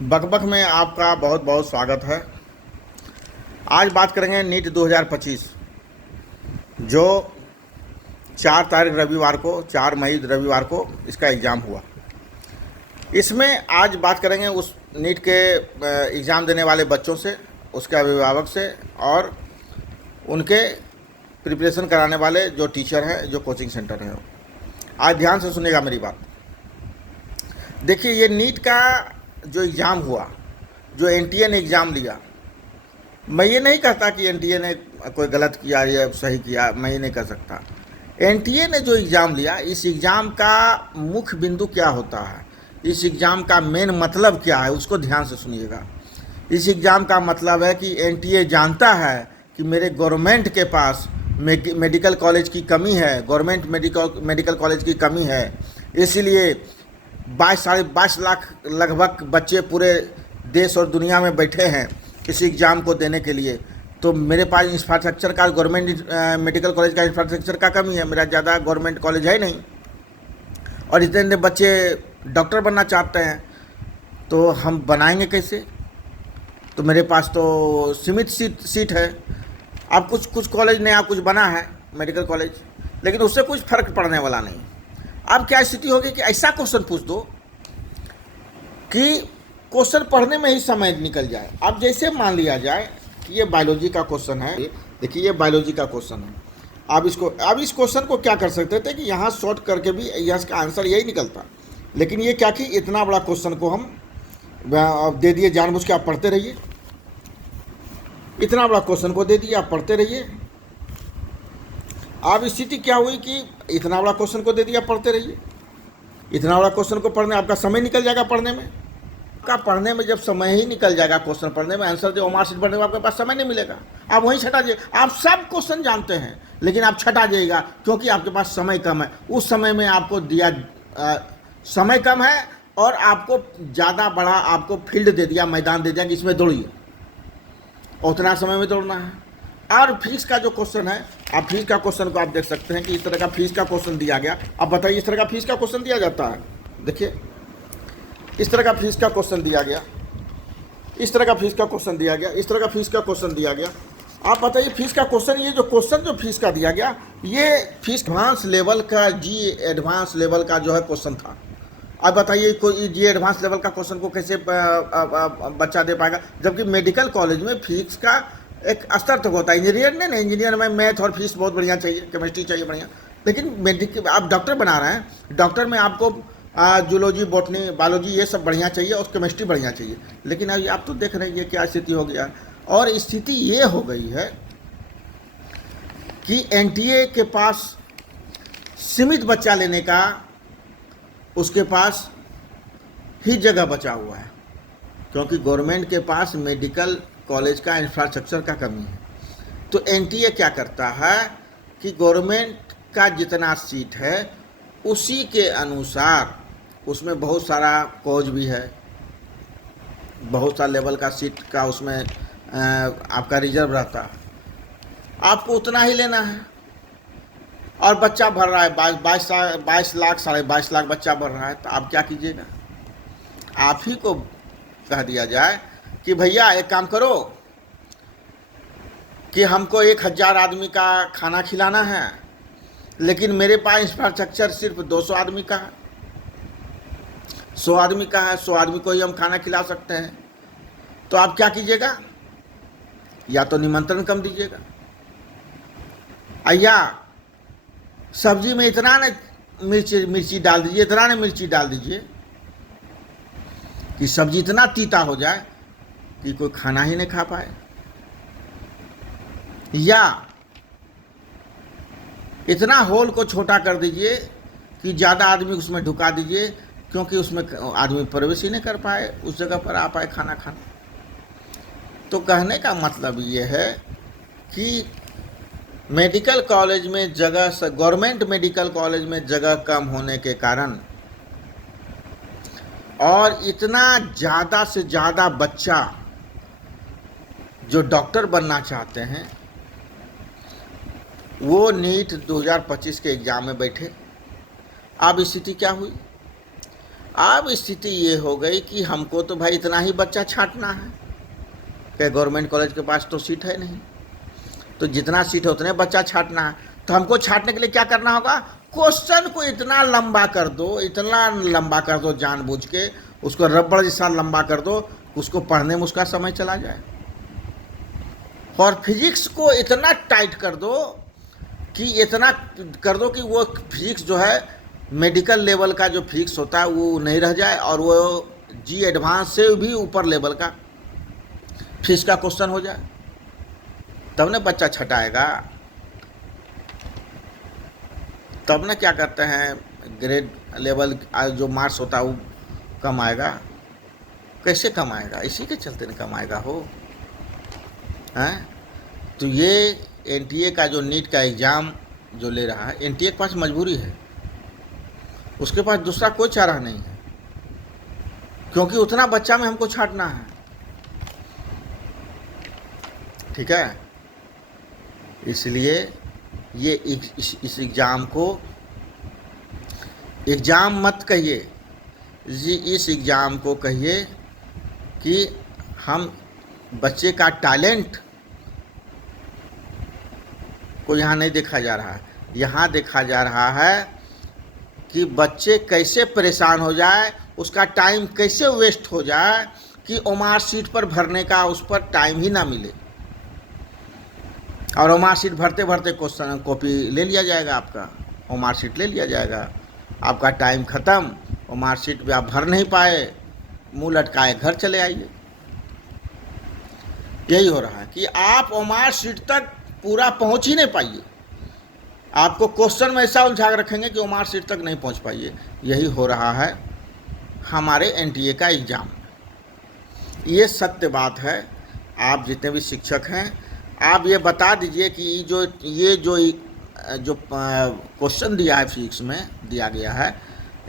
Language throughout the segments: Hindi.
बकबक में आपका बहुत बहुत स्वागत है। आज बात करेंगे नीट 2025 जो 4 तारीख रविवार को 4 मई रविवार को इसका एग्ज़ाम हुआ। इसमें आज बात करेंगे उस नीट के एग्ज़ाम देने वाले बच्चों से, उसके अभिभावक से और उनके प्रिपरेशन कराने वाले जो टीचर हैं, जो कोचिंग सेंटर हैं। आज ध्यान से सुनिएगा मेरी बात। देखिए, ये नीट का जो एग्ज़ाम हुआ, जो एनटीए ने एग्ज़ाम लिया, मैं ये नहीं कहता कि एनटीए ने कोई गलत किया या सही किया, मैं ये नहीं कह सकता। एनटीए ने जो एग्ज़ाम लिया, इस एग्ज़ाम का मुख्य बिंदु क्या होता है, इस एग्ज़ाम का मेन मतलब क्या है, उसको ध्यान से सुनिएगा। इस एग्ज़ाम का मतलब है कि एनटीए जानता है कि मेरे गवर्नमेंट के पास मेडिकल कॉलेज की कमी है, गवर्नमेंट मेडिकल कॉलेज की कमी है, इसलिए 22 लाख लगभग बच्चे पूरे देश और दुनिया में बैठे हैं इस एग्ज़ाम को देने के लिए। तो मेरे पास इंफ्रास्ट्रक्चर का, गवर्नमेंट मेडिकल कॉलेज का इंफ्रास्ट्रक्चर का कमी है, मेरा ज़्यादा गवर्नमेंट कॉलेज है नहीं, और इतने बच्चे डॉक्टर बनना चाहते हैं, तो हम बनाएंगे कैसे? तो मेरे पास तो सीमित सीट है। अब कुछ कॉलेज नया कुछ बना है मेडिकल कॉलेज, लेकिन उससे कुछ फ़र्क पड़ने वाला नहीं। अब क्या स्थिति होगी कि ऐसा क्वेश्चन पूछ दो कि क्वेश्चन पढ़ने में ही समय निकल जाए। अब जैसे मान लिया जाए कि ये बायोलॉजी का क्वेश्चन है, देखिए ये बायोलॉजी का क्वेश्चन है। अब इस क्वेश्चन को क्या कर सकते थे कि यहाँ शॉर्ट करके भी इसका आंसर यही निकलता, लेकिन ये क्या कि इतना बड़ा क्वेश्चन को हम दे दिए जानबूझ के, आप पढ़ते रहिए। इतना बड़ा क्वेश्चन को दे दिए, आप पढ़ते रहिए। अब स्थिति क्या हुई कि इतना बड़ा क्वेश्चन को दे दिया, पढ़ते रहिए। इतना बड़ा क्वेश्चन को पढ़ने आपका समय निकल जाएगा। पढ़ने में जब समय ही निकल जाएगा, क्वेश्चन पढ़ने में, आंसर जो मार्कशीट पढ़ने में आपके पास समय नहीं मिलेगा। आप वहीं छटा जाइए। आप सब क्वेश्चन जानते हैं, लेकिन आप छटा जाइएगा क्योंकि आपके पास समय कम है। उस समय में आपको दिया समय कम है और आपको ज़्यादा बड़ा आपको फील्ड दे दिया, मैदान दे दिया कि इसमें दौड़िए, उतना समय में दौड़ना है। और फिजिक्स का जो क्वेश्चन है, आप फिजिक्स का क्वेश्चन को आप देख सकते हैं कि इस तरह का फिजिक्स का क्वेश्चन दिया गया। अब बताइए, इस तरह का फिजिक्स का क्वेश्चन दिया जाता है? देखिए, इस तरह का फिजिक्स का क्वेश्चन दिया गया, इस तरह का फिजिक्स का क्वेश्चन दिया गया, इस तरह का फिजिक्स का क्वेश्चन दिया गया। आप बताइए, फिजिक्स का क्वेश्चन, ये जो क्वेश्चन जो फिजिक्स का दिया गया, ये फिजिक्स एडवांस लेवल का, जी एडवांस लेवल का जो है क्वेश्चन था। अब बताइए, कोई जी एडवांस लेवल का क्वेश्चन को कैसे बच्चा दे पाएगा? जबकि मेडिकल कॉलेज में फिजिक्स का एक स्तर तक होता है। इंजीनियर नहीं, इंजीनियर में मैथ और फिजिक्स बहुत बढ़िया चाहिए, केमिस्ट्री चाहिए बढ़िया, लेकिन आप डॉक्टर बना रहे हैं, डॉक्टर में आपको जूलॉजी, बॉटनी, बायोलॉजी ये सब बढ़िया चाहिए और केमिस्ट्री बढ़िया चाहिए। लेकिन अभी आप तो देख रहे हैं क्या स्थिति हो गया। और स्थिति ये हो गई है कि एनटीए के पास सीमित बच्चा लेने का उसके पास ही जगह बचा हुआ है, क्योंकि गवर्नमेंट के पास मेडिकल कॉलेज का इंफ्रास्ट्रक्चर का कमी है। तो एनटीए क्या करता है कि गवर्नमेंट का जितना सीट है उसी के अनुसार, उसमें बहुत सारा कॉज भी है, बहुत सारा लेवल का सीट का उसमें आपका रिजर्व रहता है, आपको उतना ही लेना है। और बच्चा भर रहा है 22 लाख, 22.5 लाख बच्चा भर रहा है, तो आप क्या कीजिएगा? आप ही को कह दिया जाए कि भैया एक काम करो कि हमको 1000 आदमी का खाना खिलाना है, लेकिन मेरे पास इंफ्रास्ट्रक्चर सिर्फ 200 आदमी का है, 100 आदमी का है, 100 आदमी को ही हम खाना खिला सकते हैं। तो आप क्या कीजिएगा? या तो निमंत्रण कम दीजिएगा, या सब्जी में इतना न मिर्ची डाल दीजिए, इतना न मिर्ची डाल दीजिए कि सब्जी इतना तीता हो जाए कि कोई खाना ही नहीं खा पाए। या इतना होल को छोटा कर दीजिए कि ज़्यादा आदमी उसमें ढुका दीजिए, क्योंकि उसमें आदमी प्रवेश ही नहीं कर पाए, उस जगह पर आ पाए खाना खाने। तो कहने का मतलब ये है कि मेडिकल कॉलेज में जगह, गवर्नमेंट मेडिकल कॉलेज में जगह कम होने के कारण और इतना ज़्यादा से ज़्यादा बच्चा जो डॉक्टर बनना चाहते हैं वो नीट 2025 के एग्ज़ाम में बैठे। अब स्थिति क्या हुई? अब स्थिति ये हो गई कि हमको तो भाई इतना ही बच्चा छांटना है कि गवर्नमेंट कॉलेज के पास तो सीट है नहीं, तो जितना सीट है उतने बच्चा छांटना है। तो हमको छांटने के लिए क्या करना होगा, क्वेश्चन को इतना लंबा कर दो, इतना लंबा कर दो, जानबूझ के उसको रबड़ जैसा लंबा कर दो, उसको पढ़ने में उसका समय चला जाए। और फिजिक्स को इतना टाइट कर दो कि इतना कर दो कि वो फिजिक्स जो है मेडिकल लेवल का जो फिजिक्स होता है वो नहीं रह जाए, और वो जी एडवांस से भी ऊपर लेवल का फिजिक्स का क्वेश्चन हो जाए, तब ना बच्चा छटाएगा। तब ना क्या करते हैं, ग्रेड लेवल जो मार्क्स होता है वो कम आएगा। कैसे कम आएगा, इसी के चलते ना कम आएगा हो हैं। तो ये एनटीए का जो नीट का एग्ज़ाम जो ले रहा है, एनटीए के पास मजबूरी है, उसके पास दूसरा कोई चारा नहीं है, क्योंकि उतना बच्चा में हमको छांटना है। ठीक है, इसलिए ये इस एग्ज़ाम को एग्ज़ाम मत कहिए जी, इस एग्ज़ाम को कहिए कि हम बच्चे का टैलेंट को यहाँ नहीं देखा जा रहा है, यहाँ देखा जा रहा है कि बच्चे कैसे परेशान हो जाए, उसका टाइम कैसे वेस्ट हो जाए कि ओमार सीट पर भरने का उस पर टाइम ही ना मिले, और ओमार सीट भरते भरते क्वेश्चन कॉपी ले लिया जाएगा, आपका ओमार सीट ले लिया जाएगा, आपका टाइम ख़त्म, ओमार सीट भी आप भर नहीं पाए, मुंह लटकाए घर चले आइए। यही हो रहा है कि आप ओमार सीट तक पूरा पहुंच ही नहीं पाइए, आपको क्वेश्चन में ऐसा उलझा रखेंगे कि ओमार सीट तक नहीं पहुंच पाइए। यही हो रहा है हमारे एनटीए का एग्ज़ाम। ये सत्य बात है। आप जितने भी शिक्षक हैं, आप ये बता दीजिए कि ये जो क्वेश्चन दिया है फिजिक्स में दिया गया है,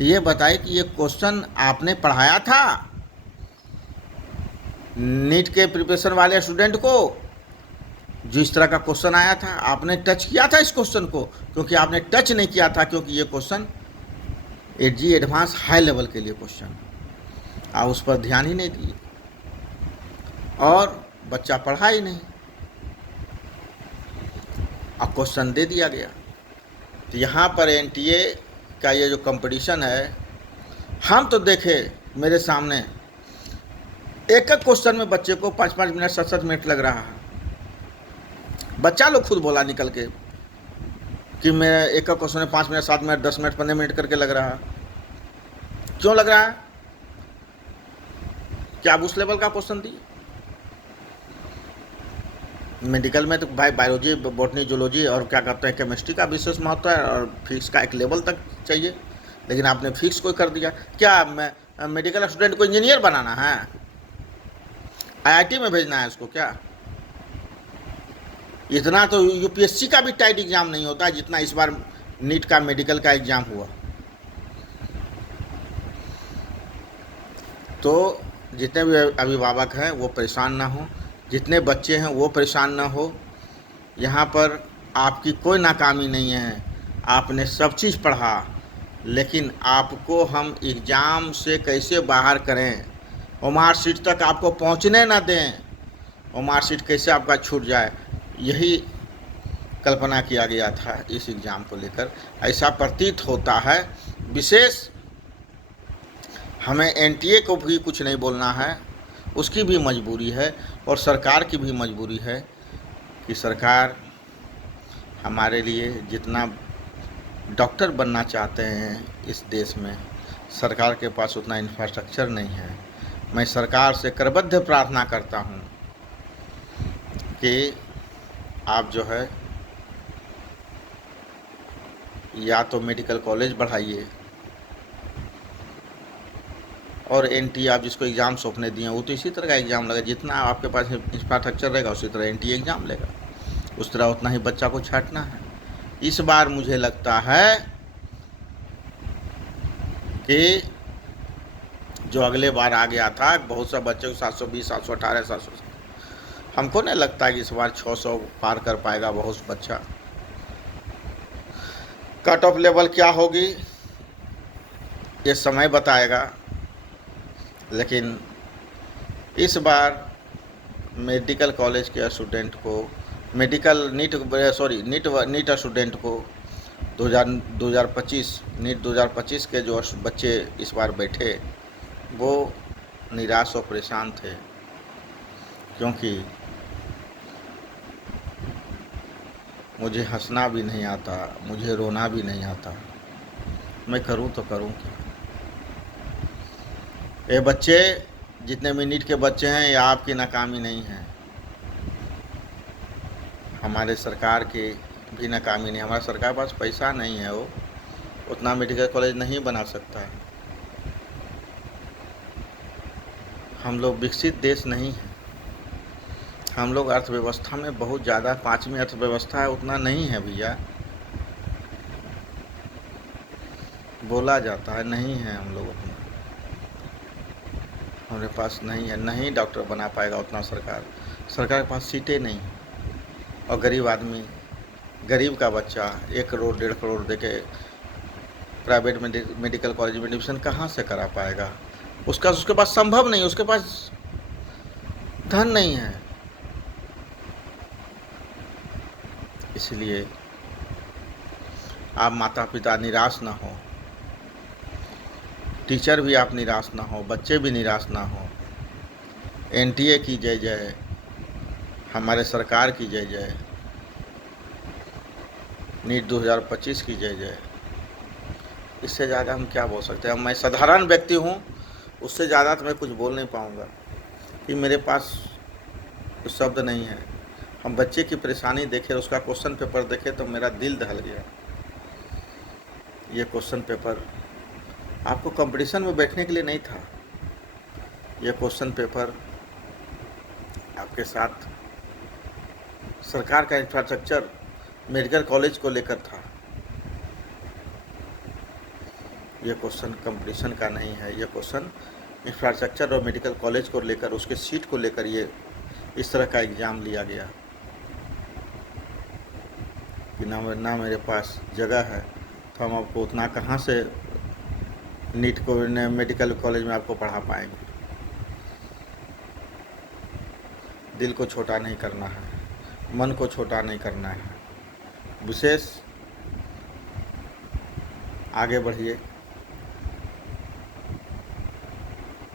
ये बताइए कि ये क्वेश्चन आपने पढ़ाया था नीट के प्रिपरेशन वाले स्टूडेंट को, जो इस तरह का क्वेश्चन आया था, आपने टच किया था इस क्वेश्चन को? क्योंकि आपने टच नहीं किया था, क्योंकि ये क्वेश्चन जी एडवांस हाई लेवल के लिए क्वेश्चन, आप उस पर ध्यान ही नहीं दिए और बच्चा पढ़ा ही नहीं, अब क्वेश्चन दे दिया गया। तो यहाँ पर एनटीए का ये जो कंपटीशन है, हम तो देखे मेरे सामने एक एक क्वेश्चन में बच्चे को 5-5 मिनट 7-7 मिनट लग रहा है। बच्चा लोग खुद बोला निकल के कि मैं एक एक क्वेश्चन में 5 मिनट 7 मिनट 10 मिनट 15 मिनट करके लग रहा है। क्यों लग रहा है? क्या आप उस लेवल का क्वेश्चन दिए? मेडिकल में तो भाई बायोलॉजी, बॉटनी, जूलॉजी और क्या कहते हैं केमिस्ट्री का विशेष महत्व है, और फिजिक्स का एक लेवल तक चाहिए, लेकिन आपने फिजिक्स को कर दिया। क्या मेडिकल स्टूडेंट को इंजीनियर बनाना है, आईआईटी में भेजना है उसको क्या? इतना तो यूपीएससी का भी टाइट एग्जाम नहीं होता है जितना इस बार नीट का मेडिकल का एग्जाम हुआ। तो जितने भी अभिभावक हैं वो परेशान ना हो, जितने बच्चे हैं वो परेशान ना हो। यहाँ पर आपकी कोई नाकामी नहीं है, आपने सब चीज़ पढ़ा, लेकिन आपको हम एग्ज़ाम से कैसे बाहर करें, और मार्कशीट तक आपको पहुँचने ना दें, और मार्कशीट कैसे आपका छूट जाए, यही कल्पना किया गया था इस एग्ज़ाम को लेकर। ऐसा प्रतीत होता है। विशेष हमें एनटीए को भी कुछ नहीं बोलना है, उसकी भी मजबूरी है और सरकार की भी मजबूरी है कि सरकार हमारे लिए जितना डॉक्टर बनना चाहते हैं इस देश में, सरकार के पास उतना इंफ्रास्ट्रक्चर नहीं है। मैं सरकार से करबद्ध प्रार्थना करता हूं कि आप जो है या तो मेडिकल कॉलेज बढ़ाइए, और एनटीए आप जिसको एग्ज़ाम सौंपने दिए वो तो इसी तरह का एग्ज़ाम लगा, जितना आपके पास इंफ्रास्ट्रक्चर रहेगा उसी तरह एनटीए एग्ज़ाम लेगा, उस तरह उतना ही बच्चा को छांटना है। इस बार मुझे लगता है कि जो अगले बार आ गया था बहुत सा बच्चे को 720, 718, 700, हमको नहीं लगता कि इस बार 600 पार कर पाएगा बहुत बच्चा। कट ऑफ लेवल क्या होगी ये समय बताएगा। लेकिन इस बार मेडिकल कॉलेज के स्टूडेंट को नीट स्टूडेंट को 2025 नीट 2025 के जो बच्चे इस बार बैठे वो निराश और परेशान थे, क्योंकि मुझे हंसना भी नहीं आता, मुझे रोना भी नहीं आता, मैं करूं तो करूं क्या। ये बच्चे जितने भी नीट के बच्चे हैं, ये आपकी नाकामी नहीं है, हमारे सरकार की भी नाकामी नहीं। हमारा सरकार के पास पैसा नहीं है, वो उतना मेडिकल कॉलेज नहीं बना सकता है। हम लोग विकसित देश नहीं हैं, हम लोग अर्थव्यवस्था में बहुत ज़्यादा 5वीं अर्थव्यवस्था है, उतना नहीं है भैया। बोला जाता है नहीं है, हम लोग उतना हमारे पास नहीं है, नहीं डॉक्टर बना पाएगा उतना सरकार के पास सीटें नहीं। और गरीब आदमी, गरीब का बच्चा 1 करोड़ 1.5 करोड़ देके प्राइवेट मेडिकल कॉलेज में एडमिशन कहाँ से करा पाएगा। उसके पास संभव नहीं, उसके पास धन नहीं है। इसलिए आप माता पिता निराश ना हो, टीचर भी आप निराश ना हो, बच्चे भी निराश ना हो। एनटीए की जय जय, हमारे सरकार की जय जय, नीट 2025 की जय जय। इससे ज़्यादा हम क्या बोल सकते हैं। मैं साधारण व्यक्ति हूँ, उससे ज़्यादा तो मैं कुछ बोल नहीं पाऊँगा, कि मेरे पास कुछ शब्द नहीं है। हम बच्चे की परेशानी देखे, उसका क्वेश्चन पेपर देखे तो मेरा दिल दहल गया। ये क्वेश्चन पेपर आपको कंपटीशन में बैठने के लिए नहीं था, ये क्वेश्चन पेपर आपके साथ सरकार का इंफ्रास्ट्रक्चर मेडिकल कॉलेज को लेकर था। ये क्वेश्चन कंपटीशन का नहीं है, ये क्वेश्चन इंफ्रास्ट्रक्चर और मेडिकल कॉलेज को लेकर, उसके सीट को लेकर ये इस तरह का एग्ज़ाम लिया गया कि ना मेरे पास जगह है, तो हम आपको उतना कहाँ से नीट को मेडिकल कॉलेज में आपको पढ़ा पाएंगे। दिल को छोटा नहीं करना है, मन को छोटा नहीं करना है, विशेष आगे बढ़िए।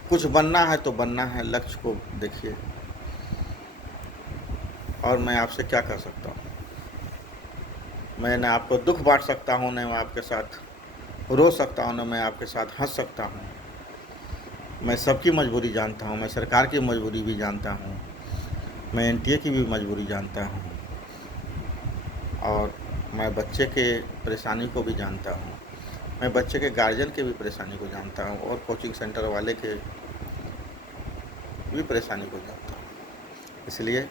कुछ बनना है तो बनना है, लक्ष्य को देखिए। और मैं आपसे क्या कर सकता हूँ, मैं न आपको दुख बांट सकता हूँ, न मैं आपके साथ रो सकता हूँ, न मैं आपके साथ हंस सकता हूँ। मैं सबकी मजबूरी जानता हूँ, मैं सरकार की मजबूरी भी जानता हूँ, मैं एनटीए की भी मजबूरी जानता हूँ, और मैं बच्चे के परेशानी को भी जानता हूँ, मैं बच्चे के गार्जियन के भी परेशानी को जानता हूँ, और कोचिंग सेंटर वाले के भी परेशानी को जानता हूँ। इसलिए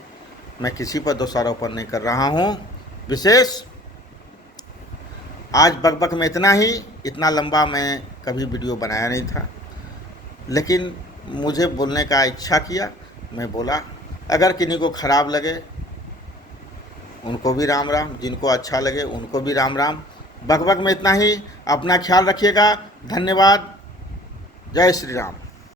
मैं किसी पर दोषारोपण नहीं कर रहा हूँ। विशेष आज बकबक में इतना ही, इतना लंबा मैं कभी वीडियो बनाया नहीं था, लेकिन मुझे बोलने का इच्छा किया, मैं बोला। अगर किन्हीं को ख़राब लगे उनको भी राम राम, जिनको अच्छा लगे उनको भी राम राम। बकबक में इतना ही, अपना ख्याल रखिएगा। धन्यवाद। जय श्री राम।